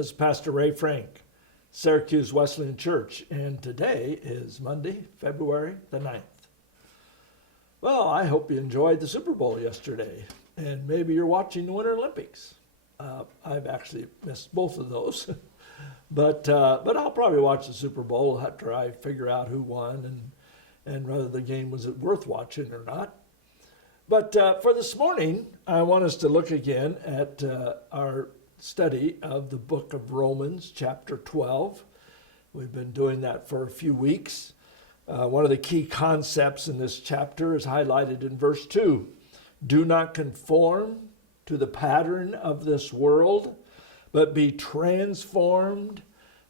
This is Pastor Ray Frank, Syracuse Wesleyan Church, and today is Monday, February the 9th. Well, I hope you enjoyed the Super Bowl yesterday, and maybe you're watching the Winter Olympics. I've actually missed both of those, but I'll probably watch the Super Bowl after I figure out who won and whether the game was worth watching or not. But for this morning, I want us to look again at our study of the book of Romans, chapter 12. We've been doing that for a few weeks. One of the key concepts in this chapter is highlighted in verse 2. Do not conform to the pattern of this world, but be transformed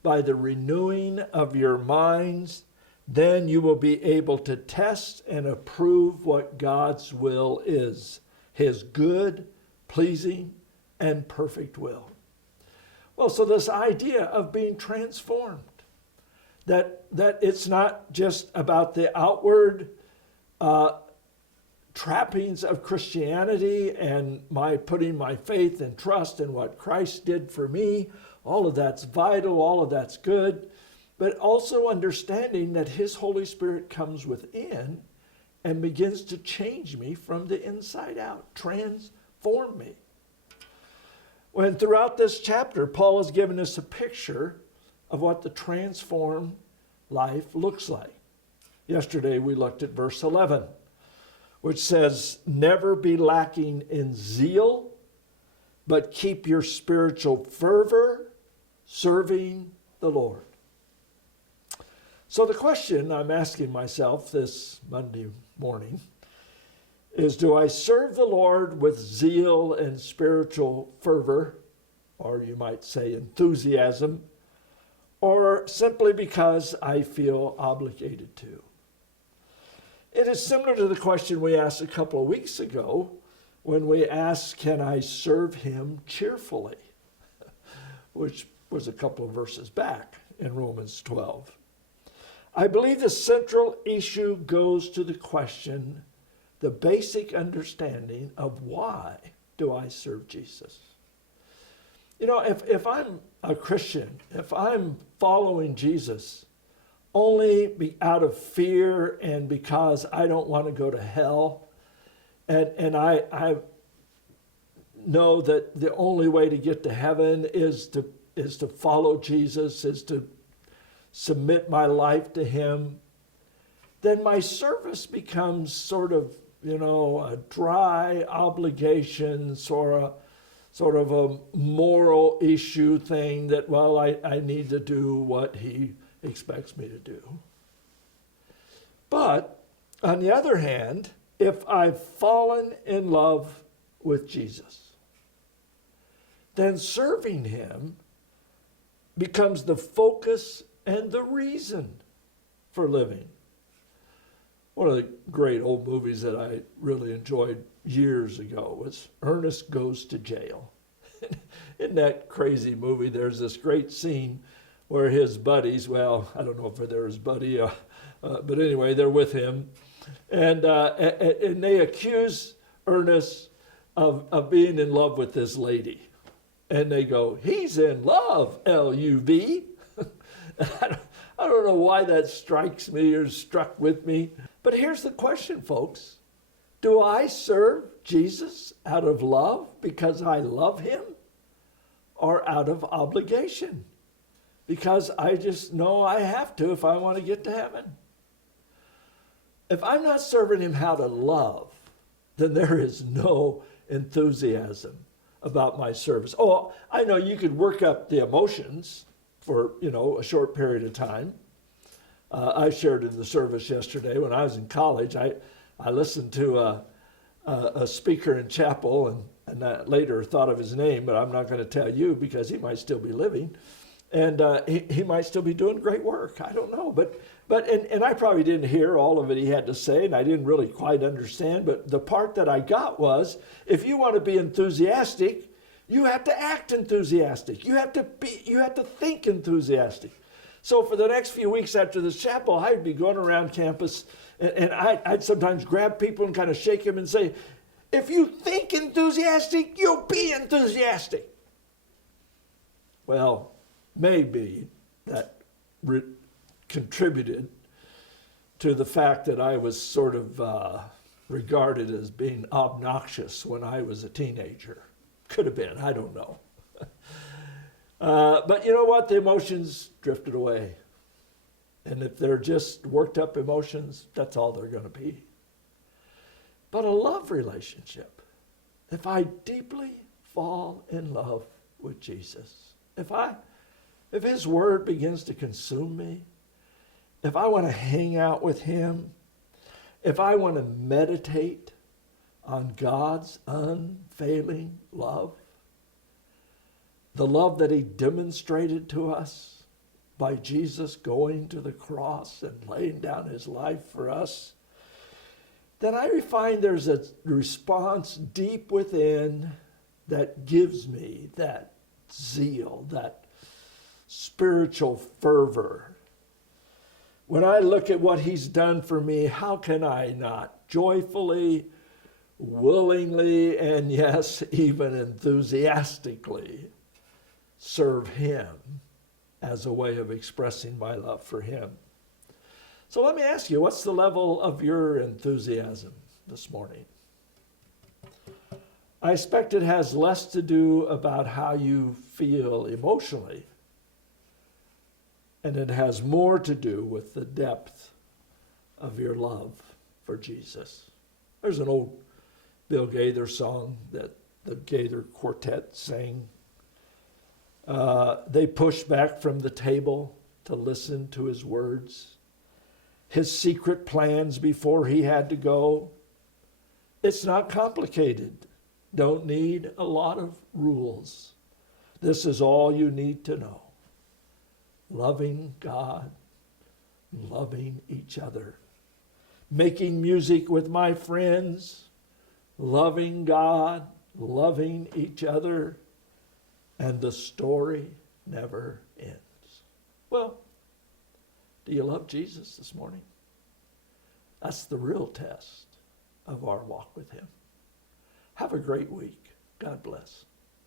by the renewing of your minds. Then you will be able to test and approve what God's will is, his good, pleasing, and perfect will. Well, so this idea of being transformed, that it's not just about the outward trappings of Christianity and my putting my faith and trust in what Christ did for me. All of that's vital, all of that's good, but also understanding that his Holy Spirit comes within and begins to change me from the inside out, transform me. When throughout this chapter, Paul has given us a picture of what the transformed life looks like. Yesterday we looked at verse 11, which says, never be lacking in zeal, but keep your spiritual fervor serving the Lord. So the question I'm asking myself this Monday morning is, do I serve the Lord with zeal and spiritual fervor, or you might say enthusiasm, or simply because I feel obligated to? It is similar to the question we asked a couple of weeks ago when we asked, can I serve him cheerfully? Which was a couple of verses back in Romans 12. I believe the central issue goes to the question, the basic understanding of why do I serve Jesus? You know, if I'm a Christian, if I'm following Jesus only out of fear and because I don't want to go to hell, and I know that the only way to get to heaven is to follow Jesus, is to submit my life to him, then my service becomes sort of, a dry obligation, sort of a moral issue thing that, well, I need to do what he expects me to do. But on the other hand, if I've fallen in love with Jesus, then serving him becomes the focus and the reason for living. One of the great old movies that I really enjoyed years ago was Ernest Goes to Jail. In that crazy movie, there's this great scene where his buddies, well, I don't know if they're his buddy, but anyway, they're with him, and they accuse Ernest of being in love with this lady. And they go, he's in love, L-U-V. I don't know why that strikes me or struck with me. But here's the question, folks. Do I serve Jesus out of love because I love him, or out of obligation because I just know I have to if I want to get to heaven? If I'm not serving him out of love, then there is no enthusiasm about my service. Oh, I know you could work up the emotions for, a short period of time. I shared in the service yesterday when I was in college. I listened to a speaker in chapel, and I later thought of his name, but I'm not going to tell you because he might still be living, and he might still be doing great work. I don't know, but I probably didn't hear all of it he had to say, and I didn't really quite understand. But the part that I got was, if you want to be enthusiastic, you have to act enthusiastic. You have to think enthusiastic. So for the next few weeks after this chapel, I'd be going around campus, and I'd sometimes grab people and kind of shake them and say, if you think enthusiastic, you'll be enthusiastic. Well, maybe that contributed to the fact that I was sort of regarded as being obnoxious when I was a teenager. Could have been, I don't know. But you know what? The emotions drifted away. And if they're just worked up emotions, that's all they're going to be. But a love relationship, if I deeply fall in love with Jesus, if his word begins to consume me, if I want to hang out with him, if I want to meditate on God's unfailing love, the love that he demonstrated to us by Jesus going to the cross and laying down his life for us, then I find there's a response deep within that gives me that zeal, that spiritual fervor. When I look at what he's done for me, how can I not joyfully, willingly, and yes, even enthusiastically serve him as a way of expressing my love for him? So let me ask you, what's the level of your enthusiasm this morning? I expect it has less to do about how you feel emotionally, and it has more to do with the depth of your love for Jesus. There's an old Bill Gaither song that the Gaither Quartet sang. They pushed back from the table to listen to his words, his secret plans before he had to go. It's not complicated. Don't need a lot of rules. This is all you need to know. Loving God, loving each other, making music with my friends, loving God, loving each other, and the story never ends. Well, do you love Jesus this morning? That's the real test of our walk with him. Have a great week. God bless.